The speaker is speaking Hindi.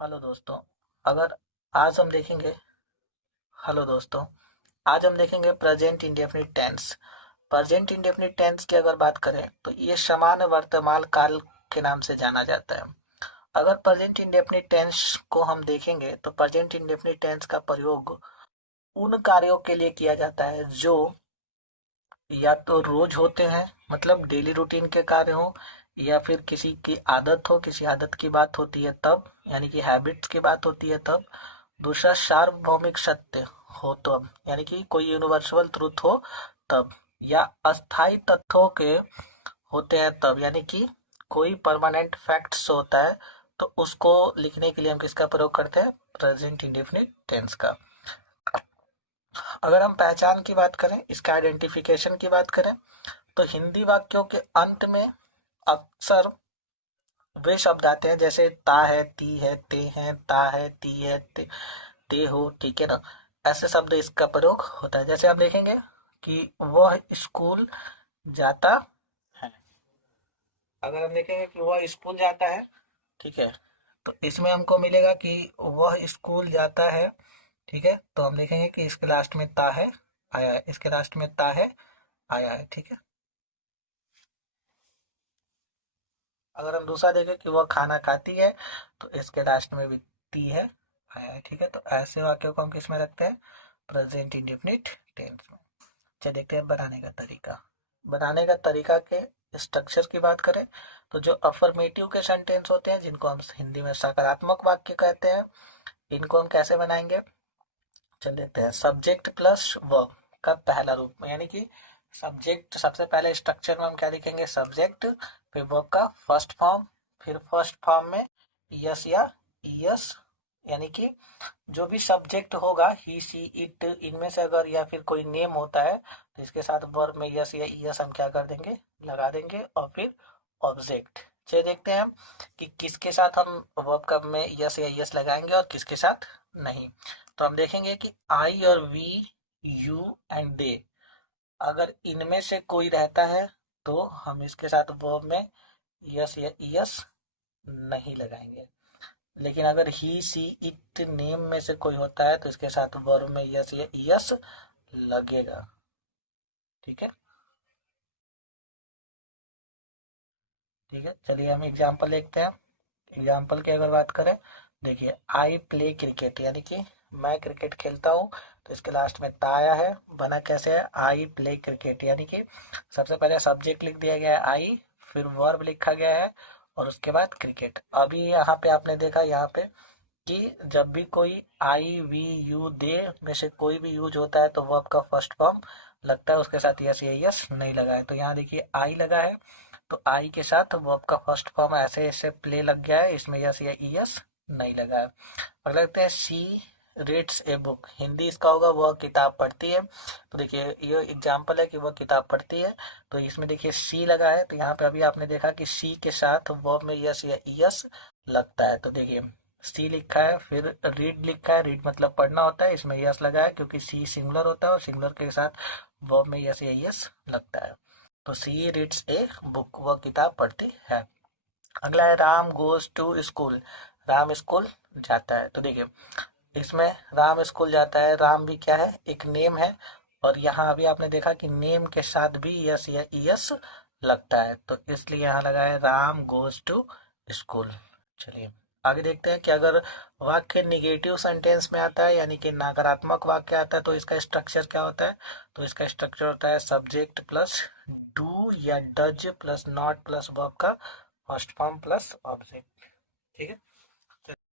हेलो दोस्तों। अगर आज हम देखेंगे हेलो दोस्तों, आज हम देखेंगे present indefinite tense. Present indefinite tense की अगर बात करें तो ये सामान्य वर्तमान काल के नाम से जाना जाता है। अगर प्रेजेंट इंडेफिनिट टेंस को हम देखेंगे तो प्रेजेंट इंडेफिनिट टेंस का प्रयोग उन कार्यों के लिए किया जाता है जो या तो रोज होते हैं, मतलब डेली रूटीन के कार्य हो, या फिर किसी की आदत हो, किसी आदत की बात होती है तब, यानी कि हैबिट्स की बात होती है तब। दूसरा सार्वभौमिक सत्य हो तब, यानी कि कोई यूनिवर्सल ट्रुथ हो तब। या अस्थाई तथ्यों के होते हैं तब, यानी कि कोई परमानेंट फैक्ट्स होता है तो उसको लिखने के लिए हम किसका प्रयोग करते हैं? प्रेजेंट इंडेफिनिट टेंस का। अगर हम पहचान की बात करें, इसका आइडेंटिफिकेशन की बात करें, तो हिंदी वाक्यों के अंत में अक्सर वे शब्द आते हैं जैसे ता है, ती है, ते हैं, ता है, ती है, ते हो, ठीक है ना। ऐसे शब्द इसका प्रयोग होता है। जैसे आप देखेंगे कि वह स्कूल जाता है। अगर हम देखेंगे कि वह स्कूल जाता है, ठीक है, तो इसमें हमको मिलेगा कि वह स्कूल जाता है। ठीक है, तो हम देखेंगे कि इसके लास्ट में ता है आया है, इसके लास्ट में ता है आया है, ठीक है। अगर हम दूसरा देखें कि वह खाना खाती है, तो इसके लास्ट में भी ती है आया है, ठीक है। तो ऐसे वाक्यों को हम किस में रखते हैं? प्रेजेंट इंडेफिनिट टेंस में। अच्छा, देखते हैं बनाने का तरीका। बनाने का तरीका के स्ट्रक्चर की बात करें तो जो अफर्मेटिव के सेंटेंस होते हैं, जिनको हम हिंदी में सकारात्मक वाक्य कहते हैं, इनको हम कैसे बनाएंगे? चल देखते हैं। सब्जेक्ट प्लस वर्ब का पहला रूप में, यानी कि सब्जेक्ट सबसे पहले स्ट्रक्चर में हम क्या लिखेंगे? सब्जेक्ट, फिर वर्ब का फर्स्ट फॉर्म, फिर फर्स्ट फॉर्म में यस या यस, यानी कि जो भी सब्जेक्ट होगा ही सी इट, इनमें से अगर या फिर कोई नेम होता है तो इसके साथ वर्ब में यस या यस हम क्या कर देंगे? लगा देंगे। और फिर ऑब्जेक्ट। चलिए देखते हैं हम कि किसके साथ हम वर्ब का में यस या यस लगाएंगे और किसके साथ नहीं। तो हम देखेंगे कि आई और वी, यू एंड दे, अगर इनमें से कोई रहता है तो हम इसके साथ वर्ब में यस या यस नहीं लगाएंगे। लेकिन अगर ही सी इट नेम में से कोई होता है तो इसके साथ वर्ब में यस या यस लगेगा, ठीक है। ठीक है, चलिए हम एग्जांपल देखते हैं। एग्जाम्पल की अगर बात करें, देखिए आई प्ले क्रिकेट, यानी कि मैं क्रिकेट खेलता हूँ, तो इसके लास्ट में ता आया है। बना कैसे है? आई प्ले क्रिकेट, यानी कि सबसे पहले सब्जेक्ट लिख दिया गया है आई, फिर वर्ब लिखा गया है और उसके बाद क्रिकेट। अभी यहाँ पे आपने देखा यहाँ पे कि जब भी कोई आई वी यू दे में से कोई भी यूज होता है तो वर्ब का फर्स्ट फॉर्म लगता है, उसके साथ यस या यस नहीं लगा है। तो यहाँ देखिए आई लगा है, तो आई के साथ वर्ब का फर्स्ट फॉर्म ऐसे ऐसे प्ले लग गया है, इसमें यस या यस नहीं लगा है। और लगता है सी रीड्स ए बुक, हिंदी इसका होगा वह किताब पढ़ती है। तो देखिए ये एग्जाम्पल है कि वह किताब पढ़ती है, तो इसमें देखिए सी लगा है, तो यहाँ पे अभी आपने देखा कि सी के साथ वर्ब में यस या यस लगता है। तो देखिए सी लिखा है, फिर रीड लिखा है, रीड मतलब पढ़ना होता है, इसमें यस लगा है क्योंकि सी सिंगुलर होता है और सिंगुलर के साथ वर्ब में यस या यस लगता है। तो सी रीड्स ए बुक, वह किताब पढ़ती है। अगला है Ram goes to school, Ram school जाता है। तो देखिए इसमें राम स्कूल जाता है, राम भी क्या है? एक नेम है, और यहाँ अभी आपने देखा कि नेम के साथ भी यस या यस लगता है, तो इसलिए यहाँ लगा है राम गोज टू स्कूल। चलिए आगे देखते हैं कि अगर वाक्य निगेटिव सेंटेंस में आता है, यानी कि नकारात्मक वाक्य आता है, तो इसका स्ट्रक्चर क्या होता है? तो इसका स्ट्रक्चर होता है सब्जेक्ट प्लस डू या does plus not plus verb का फर्स्ट फॉर्म प्लस ऑब्जेक्ट, ठीक है।